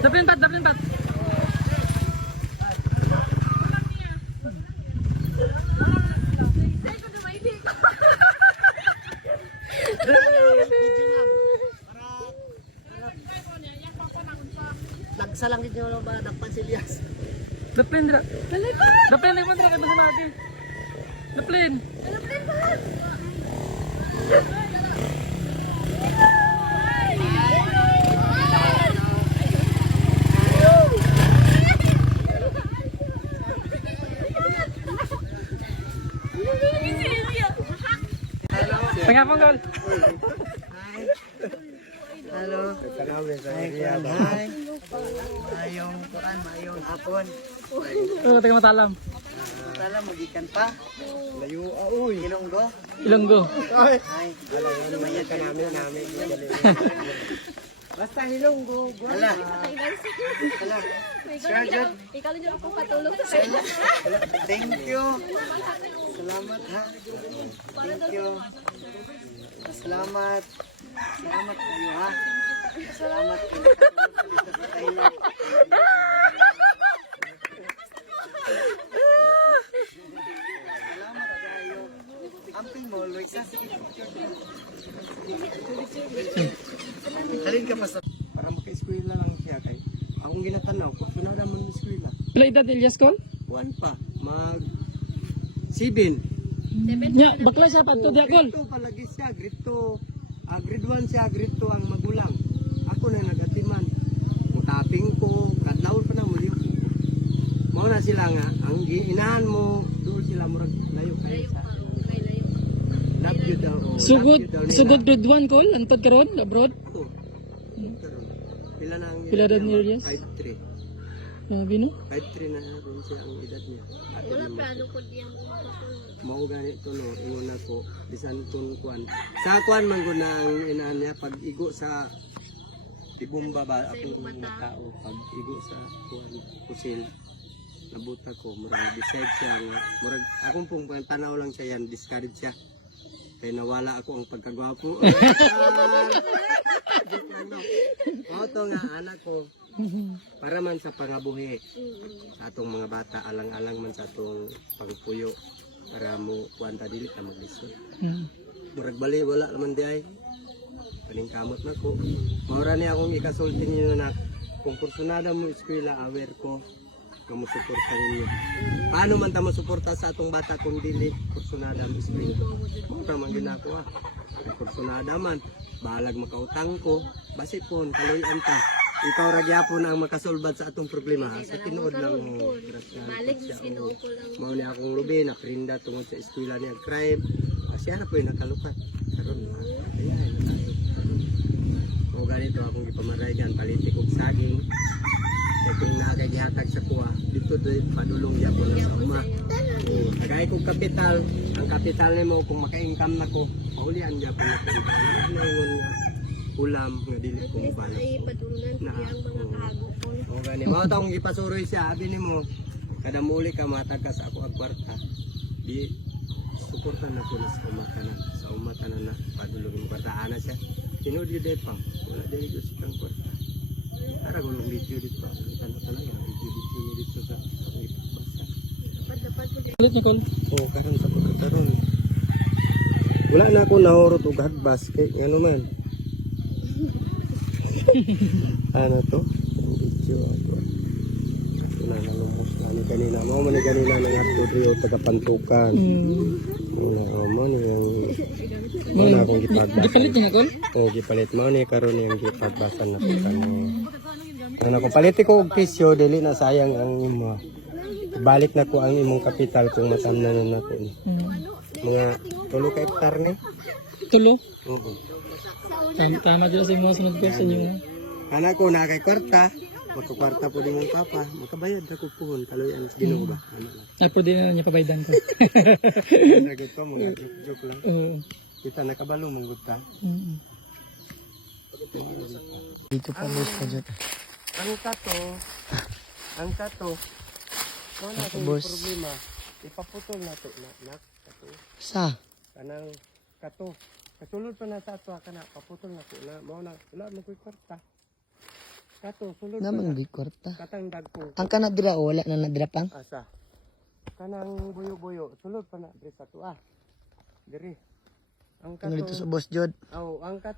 Daplin pat, daplin pat. Nagsalang din nyo ba nagpansilyas? Daplin dira. Daplin na kontra kay basta lagi. Daplin. Pangapang gol. Hello. Hi. Hi. Mayong kuan, mayong hapon. Oh, taga matalam. Tala magikan pa. Layo aoy. Ilonggo. Ilonggo. Ay. Mayad ka namin namin. Basta hilonggo. Ala. Ala. Sure, Jud. Ikaw ako patulong sa kanya. Thank you. Salamat ha. Thank you. Salamat. Salamat kayo ha. Salamat kayo. Salamat Salamat kayo. Amping mo, Luis. Halin ka mas. Para maka-eskwela lang siya kay. Akong ginatanaw, kung sino naman ng eskwela. Pila edad Elias ko? Kuan pa, mag Sibin. Nya, bakla siya pa to dia gol. Grito palagi siya, grito. Ah, grade 1 siya, grito ang magulang. Ako na nagatiman. Mutaping ko, kadlaw pa na mo yun. Mao na sila nga, ang inahan mo, doon sila murag layo sa. You daw. oh, Sugod, you daw nila. sugod grade 1 kol, antod karon abroad. Ako. Karon. Pila na ang Pila edad ni niya? Elias? 5'3". Sabi no? 5'3 na rin siya ang edad niya. Ate Wala plano ko diyang mao ganito no ingon ako bisan kun kwan sa kwan man gud na ang inaan niya pag igo sa ibumba ba ako mga tao pag igo sa kwan kusil nabuta ko murag decide siya nga murag akong pong tanaw lang siya yan discourage siya kay nawala ako ang pagkagwapo. Oto nga anak ko. Para man sa pangabuhi. Sa atong mga bata alang-alang man sa atong pagpuyo para mo kuanta dili ka maglisod. Hmm. murag bali wala naman di ay. Paningkamot na ko. Maura ni akong ikasulti ninyo na kung kursunada mo eskwela aware ko nga mo suporta ninyo. Paano man ta mo suporta sa atong bata kung dili kursunada mo eskwela maura man ginako ah kursunada man. Balag makautang ko. Basi pon kaloyan ta. Ikaw ra gyapon ang makasulbad sa atong problema ha? sa tinuod lang mo mao ni akong lubi na prinda tungod sa eskwela niya crime. Kasi ano po yung nakalupat? Karon ayan mo ganito akong ipamarayan paliti kog saging kay kung nakagagihatag sa kuha dito doy padulong gyapon na sa uma Oo, Tagay kog kapital ang kapital nimo kung maka-income na ko maulian gyapon na kapital na nga ulam nga dili ko ko Na, ko. O gani, mao ta akong gipasuroy siya, abi nimo kada muli ka matag ka sa ako ang kwarta. Di suporta na ko na sa umata na sa umata na na padulong yung kwarta ana siya. Tinuod yun pa. Wala dili ko sa kang kwarta. Para ko lang video dito. Tanto talaga video dito dito sa dyan. Ulit ni kol. O karon sa pagkakaroon. Wala na ako nahurot og hadbas kay ano man. ano to? Ang video ako. Wala na lumos na ni kanina. Mo man ni kanina nang ato taga pantukan. Hmm. Wala mo ni mo na akong gipagbasa. Gipalit niya kol. O gipalit mo ni karon ang gipagbasan na ko kani. Ano ko paliti ko og pisyo dili na sayang ang imo. Balik na ko ang imong kapital kung masamnan na nako ni. Hmm. Mga tulo ka hektar ni. Tulo. Oo. Tama, tama dyan sa mga sunod question yung Anak ko na kay kwarta, magkakwarta po din mong papa, makabayad na ko puhon, kaloyan sa ginoo ba? Ano lang. Ay, po din na niya pabaydan ko. Sagot ko, mga joke lang. Oo. Kita nakabalo mong gutta. Mm. Dito pa boss pa dyan. Ang kato, ang kato, wala akong Boss. problema. Ipaputol na to, nak, nak. kato. Sa? Kanang kato. Kasulod pa na sa ato kana paputol na ko na mao na wala mo koy kwarta. Kato sulod Naman na. gay kwarta. Katang dagko. Ang kana dira o wala na nadira pang? Asa. Kanang buyo-buyo sulod pa na diri sa to ah. Diri. Ang dito kato. sa boss Jod. Oh, ang kat